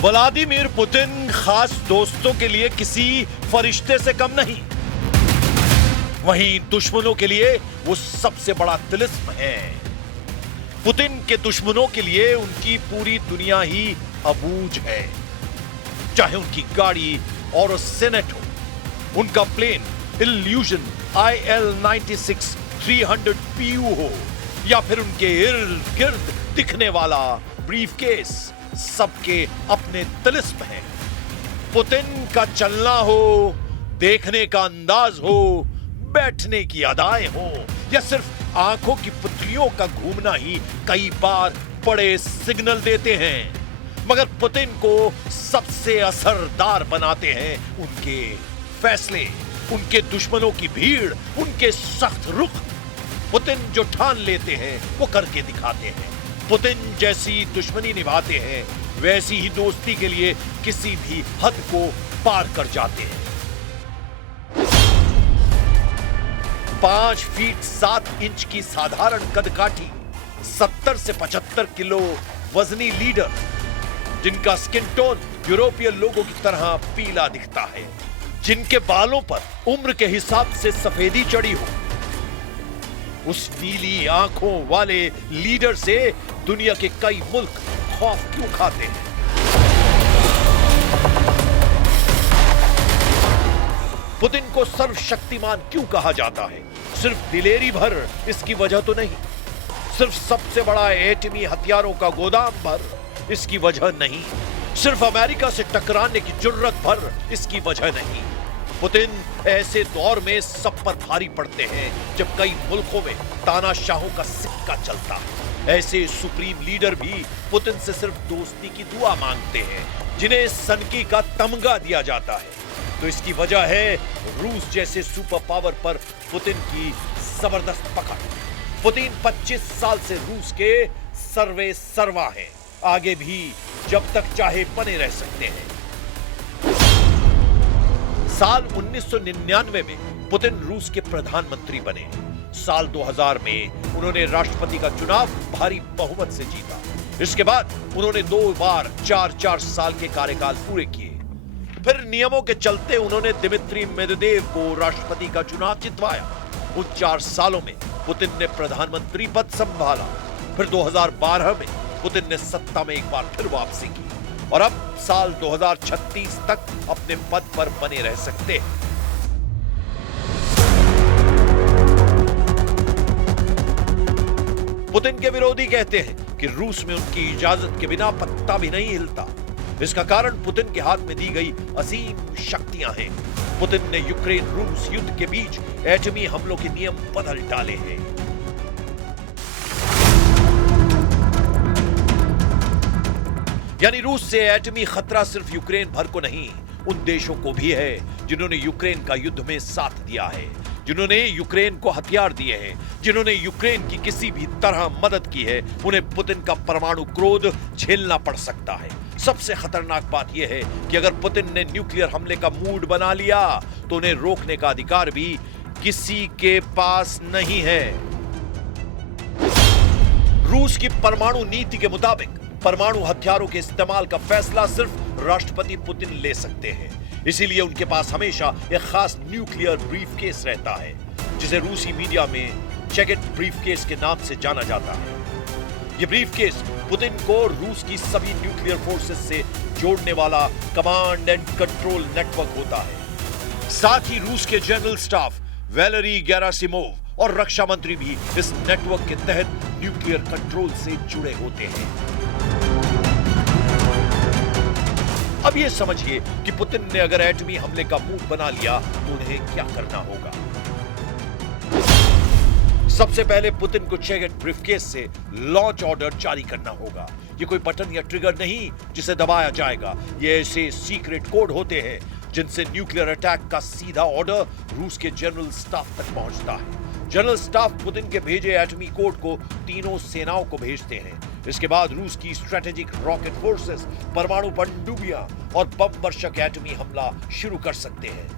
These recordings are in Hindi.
व्लादिमीर पुतिन खास दोस्तों के लिए किसी फरिश्ते से कम नहीं, वहीं दुश्मनों के लिए वो सबसे बड़ा तिलिस्म है। पुतिन के दुश्मनों के लिए उनकी पूरी दुनिया ही अबूझ है, चाहे उनकी गाड़ी और सेनेट हो, उनका प्लेन इल्यूजन IL-96 300 PU हो, या फिर उनके इर्द गिर्द दिखने वाला ब्रीफकेस, सबके अपने तिलिस्म हैं। पुतिन का चलना हो, देखने का अंदाज हो, बैठने की अदाएं हो, या सिर्फ आंखों की पुतलियों का घूमना ही कई बार बड़े सिग्नल देते हैं। मगर पुतिन को सबसे असरदार बनाते हैं उनके फैसले, उनके दुश्मनों की भीड़, उनके सख्त रुख। पुतिन जो ठान लेते हैं वो करके दिखाते हैं। पुतिन जैसी दुश्मनी निभाते हैं, वैसी ही दोस्ती के लिए किसी भी हद को पार कर जाते हैं। 5 फीट 7 इंच की साधारण कदकाठी, 70 से 75 किलो वजनी लीडर, जिनका स्किन टोन यूरोपीय लोगों की तरह पीला दिखता है, जिनके बालों पर उम्र के हिसाब से सफेदी चढ़ी हो, उस नीली आंखों वाले लीडर से दुनिया के कई मुल्क खौफ क्यों खाते हैं? पुतिन को सर्वशक्तिमान क्यों कहा जाता है? सिर्फ दिलेरी भर इसकी वजह तो नहीं, सिर्फ सबसे बड़ा एटमी हथियारों का गोदाम भर इसकी वजह नहीं, सिर्फ अमेरिका से टकराने की जुर्रत भर इसकी वजह नहीं। पुतिन ऐसे दौर में सब पर भारी पड़ते हैं जब कई मुल्कों में तानाशाहों का सिक्का चलता है। ऐसे सुप्रीम लीडर भी पुतिन से सिर्फ दोस्ती की दुआ मांगते हैं, जिन्हें सनकी का तमगा दिया जाता है। तो इसकी वजह है रूस जैसे सुपर पावर पर पुतिन की जबरदस्त पकड़। पुतिन 25 साल से रूस के सर्वे सर्वा हैं, आगे भी जब तक चाहे बने रह सकते हैं। साल 1999 में पुतिन रूस के प्रधानमंत्री बने। साल 2000 में उन्होंने राष्ट्रपति का चुनाव भारी बहुमत से जीता। इसके बाद उन्होंने 2 बार 4-4 साल के कार्यकाल पूरे किए। फिर नियमों के चलते उन्होंने दिमित्री मेदवेदेव को राष्ट्रपति का चुनाव जितवाया। उन 4 सालों में पुतिन ने प्रधानमंत्री पद संभाला। फिर 2012 में पुतिन ने सत्ता में एक बार फिर वापसी की और अब साल 2036 तक अपने पद पर बने रह सकते हैं। पुतिन के विरोधी कहते हैं कि रूस में उनकी इजाजत के बिना पत्ता भी नहीं हिलता। इसका कारण पुतिन के हाथ में दी गई असीम शक्तियां हैं। पुतिन ने यूक्रेन रूस युद्ध के बीच एटमी हमलों के नियम बदल डाले हैं। यानी रूस से एटमी खतरा सिर्फ यूक्रेन भर को नहीं, उन देशों को भी है जिन्होंने यूक्रेन का युद्ध में साथ दिया है, जिन्होंने यूक्रेन को हथियार दिए हैं, जिन्होंने यूक्रेन की किसी भी तरह मदद की है। उन्हें पुतिन का परमाणु क्रोध झेलना पड़ सकता है। सबसे खतरनाक बात यह है कि अगर पुतिन ने न्यूक्लियर हमले का मूड बना लिया तो उन्हें रोकने का अधिकार भी किसी के पास नहीं है। रूस की परमाणु नीति के मुताबिक परमाणु हथियारों के इस्तेमाल का फैसला सिर्फ राष्ट्रपति पुतिन ले सकते हैं। इसीलिए उनके पास हमेशा एक खास न्यूक्लियर ब्रीफकेस रहता है, जिसे रूसी मीडिया में चेगेट ब्रीफकेस के नाम से जाना जाता है। यह ब्रीफकेस पुतिन को रूस की सभी न्यूक्लियर फोर्सेस से जोड़ने वाला कमांड एंड कंट्रोल नेटवर्क होता है। साथ ही रूस के जनरल स्टाफ वैलेरी गेरासिमोव और रक्षा मंत्री भी इस नेटवर्क के तहत न्यूक्लियर कंट्रोल से जुड़े होते हैं। अब यह समझिए कि पुतिन ने अगर एटमी हमले का मूड बना लिया तो उन्हें क्या करना होगा। सबसे पहले पुतिन को चेगेट ब्रीफकेस से लॉन्च ऑर्डर जारी करना होगा। ये कोई बटन या ट्रिगर नहीं जिसे दबाया जाएगा। ये ऐसे सीक्रेट कोड होते हैं जिनसे न्यूक्लियर अटैक का सीधा ऑर्डर रूस के जनरल स्टाफ तक पहुंचता है। जनरल स्टाफ पुतिन के भेजे एटमी कोड को तीनों सेनाओं को भेजते हैं। इसके बाद रूस की स्ट्रेटेजिक रॉकेट फोर्सेस परमाणु पनडुब्बियां और बम वर्षक एटमी हमला शुरू कर सकते हैं।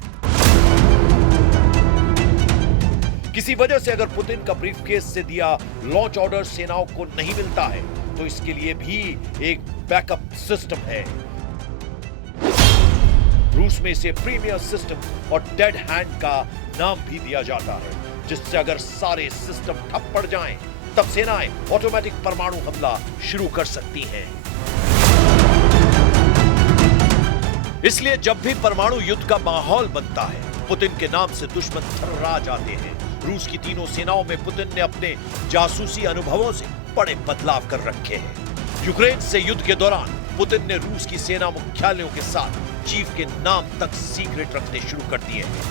किसी वजह से अगर पुतिन का ब्रीफकेस से दिया लॉन्च ऑर्डर सेनाओं को नहीं मिलता है तो इसके लिए भी एक बैकअप सिस्टम है। रूस में इसे प्रीमियर सिस्टम और डेड हैंड का नाम भी दिया जाता है, जिससे अगर सारे सिस्टम ठप पड़ जाएं, तब सेनाएं ऑटोमेटिक परमाणु हमला शुरू कर सकती हैं। इसलिए जब भी परमाणु युद्ध का माहौल बनता है, पुतिन के नाम से दुश्मन थर्रा जाते हैं। रूस की तीनों सेनाओं में पुतिन ने अपने जासूसी अनुभवों से बड़े बदलाव कर रखे हैं। यूक्रेन से युद्ध के दौरान पुतिन ने रूस की सेना मुख्यालयों के साथ चीफ के नाम तक सीक्रेट रखने शुरू कर दिए हैं।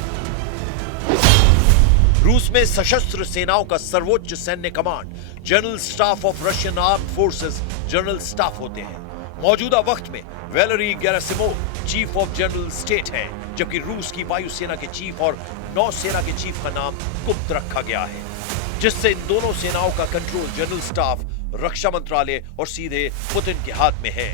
रूस में सशस्त्र सेनाओं का सर्वोच्च सैन्य command general staff of Russian arm forces general staff होते हैं। मौजूदा वक्त में Valery Gerasimov chief of general state हैं, जबकि रूस की वायुसेना के चीफ और नौसेना के चीफ का नाम गुप्त रखा गया है, जिससे इन दोनों सेनाओं का कंट्रोल जनरल स्टाफ, रक्षा मंत्रालय और सीधे पुतिन के हाथ में है।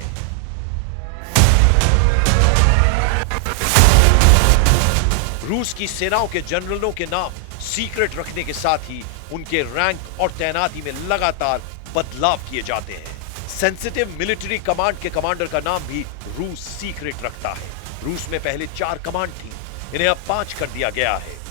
रूस की सेनाओं के जनरलों के नाम सीक्रेट रखने के साथ ही उनके रैंक और तैनाती में लगातार बदलाव किए जाते हैं। सेंसिटिव मिलिट्री कमांड के कमांडर का नाम भी रूस सीक्रेट रखता है। रूस में पहले 4 कमांड थी, इन्हें अब 5 कर दिया गया है।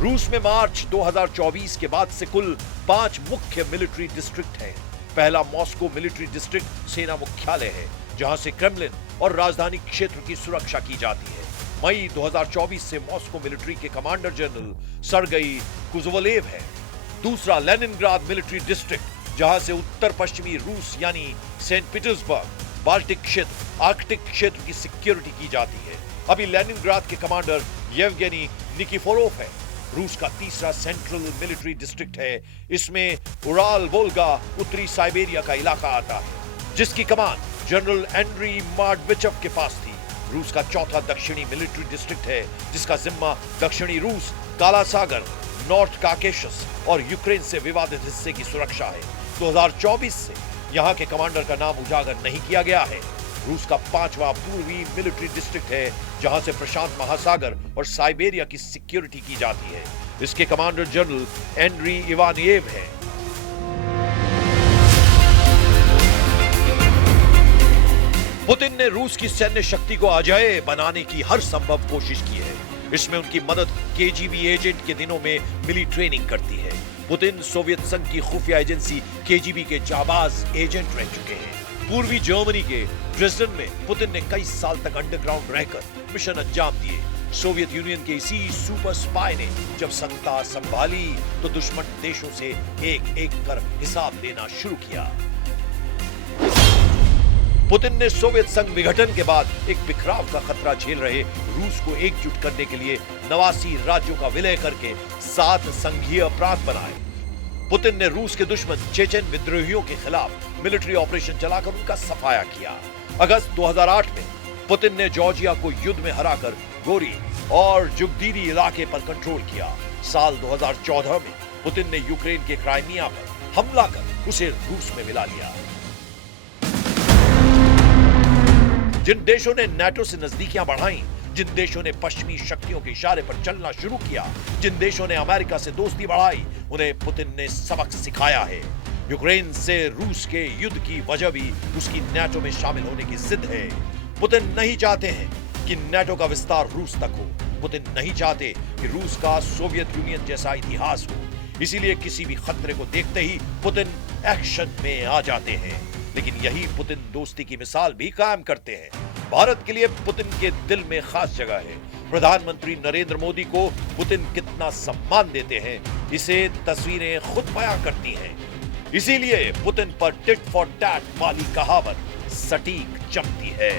रूस में मार्च 2024 के बाद से कुल 5 मुख्य मिलिट्री डिस्ट्रिक्ट हैं। पहला मॉस्को मिलिट्री डिस्ट्रिक्ट सेना मुख्यालय है, जहां से क्रेमलिन और राजधानी क्षेत्र की सुरक्षा की जाती है। मई 2024 से मॉस्को मिलिट्री के कमांडर जनरल सर्गेई कुज़वलेव है। दूसरा लेनिनग्राद मिलिट्री डिस्ट्रिक्ट, जहां से उत्तर पश्चिमी रूस यानी सेंट पीटर्सबर्ग, बाल्टिक क्षेत्र, आर्कटिक क्षेत्र की सिक्योरिटी की जाती है। अभी लेनिनग्राद के कमांडर येवगेनी निकिफोरोव है। रूस का तीसरा सेंट्रल मिलिट्री डिस्ट्रिक्ट है। इसमें उराल वोल्गा उत्तरी साइबेरिया का इलाका आता है, जिसकी कमान जनरल एंड्री मार्डविचव के पास थी। रूस का चौथा दक्षिणी मिलिट्री डिस्ट्रिक्ट है, जिसका जिम्मा दक्षिणी रूस, काला सागर, नॉर्थ काकेशस और यूक्रेन से विवादित हिस्से की सुरक्षा है। 2024 से यहां के कमांडर का नाम उजागर नहीं किया गया है। रूस का 5वां पूर्वी मिलिट्री डिस्ट्रिक्ट है, जहां से प्रशांत महासागर और साइबेरिया की सिक्योरिटी की जाती है। इसके कमांडर जनरल एंड्री इवानिएव है। पुतिन ने रूस की सैन्य शक्ति को अजेय बनाने की हर संभव कोशिश की है। इसमें उनकी मदद केजीबी एजेंट के दिनों में मिली ट्रेनिंग करती है। पुतिन सोवियत संघ की खुफिया एजेंसी केजीबी के जाबाज एजेंट रह चुके हैं। पूर्वी जर्मनी के ड्रेसडन में पुतिन ने कई साल तक अंडरग्राउंड रहकर मिशन अंजाम दिए। सोवियत यूनियन के इसी सुपर स्पाई ने जब सत्ता संभाली तो दुश्मन देशों से एक एक कर हिसाब लेना शुरू किया। पुतिन ने सोवियत संघ विघटन के बाद एक बिखराव का खतरा झेल रहे रूस को एकजुट करने के लिए 89 राज्यों का विलय करके 7 संघीय प्रांत बनाए। पुतिन ने रूस के दुश्मन चेचेन विद्रोहियों के खिलाफ मिलिट्री ऑपरेशन चलाकर उनका सफाया किया। अगस्त 2008 में पुतिन ने जॉर्जिया को युद्ध में हराकर गोरी और जुगदीदी इलाके पर कंट्रोल किया। साल 2014 में पुतिन ने यूक्रेन के क्राइमिया पर हमला कर उसे रूस में मिला लिया। जिन देशों ने नाटो से नजदीकियां बढ़ाई, जिन देशों ने पश्चिमी शक्तियों के इशारे पर चलना शुरू किया, जिन देशों ने अमेरिका से दोस्ती बढ़ाई, उन्हें पुतिन ने सबक सिखाया है। यूक्रेन से रूस के युद्ध की वजह भी उसकी नाटो में शामिल होने की जिद है। पुतिन नहीं चाहते हैं कि नाटो का विस्तार रूस तक हो। पुतिन नहीं चाहते कि रूस का सोवियत यूनियन जैसा इतिहास हो। इसीलिए किसी भी खतरे को देखते ही पुतिन एक्शन में आ जाते हैं। लेकिन यही पुतिन दोस्ती की मिसाल भी कायम करते हैं। भारत के लिए पुतिन के दिल में खास जगह है। प्रधानमंत्री नरेंद्र मोदी को पुतिन कितना सम्मान देते हैं, इसे तस्वीरें खुद बयां करती हैं। इसीलिए पुतिन पर टिट फॉर टैट वाली कहावत सटीक जमती है।